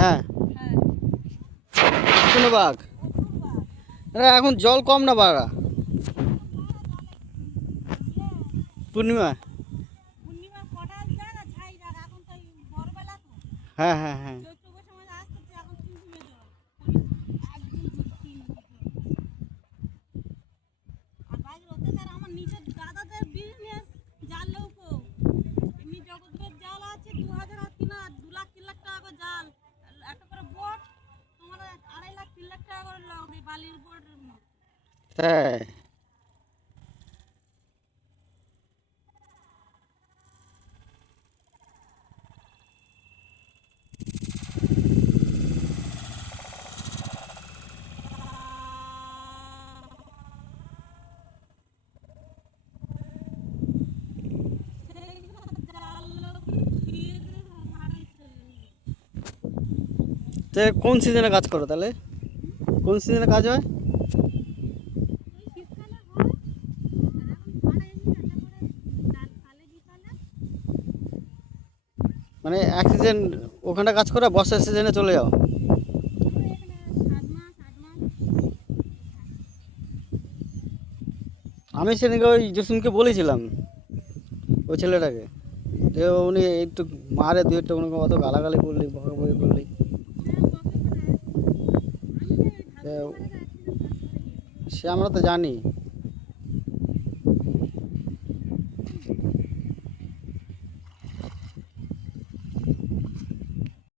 হ্যাঁ হ্যাঁ শুনো বাঘ। আরে এখন জল কম না বাড়া পূর্ণিমা। পূর্ণিমা কটা জায়গা ছাই জায়গা এখন তো ভোরবেলা তো হ্যাঁ হ্যাঁ হ্যাঁ চৈত্র সময় আসতেছে এখন টুমটুমে জল একদিন তিন আর বাইরের অত্যাচার আমার নিজের দাদাদের বিজনেস জানলেও কো এমনি জগৎবের জাল আছে 2000 আর 2 লাখ 3 লাখ টাকা করে জাল একটা করে বোট তোমার 2.5 লাখ 3 লাখ টাকা করে লাগবে বালির বোট তাই তো কোন সিজনে কাজ করো তাহলে? কোন সিজনে কাজ হয়? মানে এক সিজন ওখানটা কাজ করে বর্ষার সিজনে চলে যাও। আমি সেদিনকে ওই জসিমকে বলেছিলাম, ওই ছেলেটাকে, তো উনি একটু মারে দু একটা কোনো অত গালাগালি করলি বকাবকি করলি। তো সে আমরা তো জানি।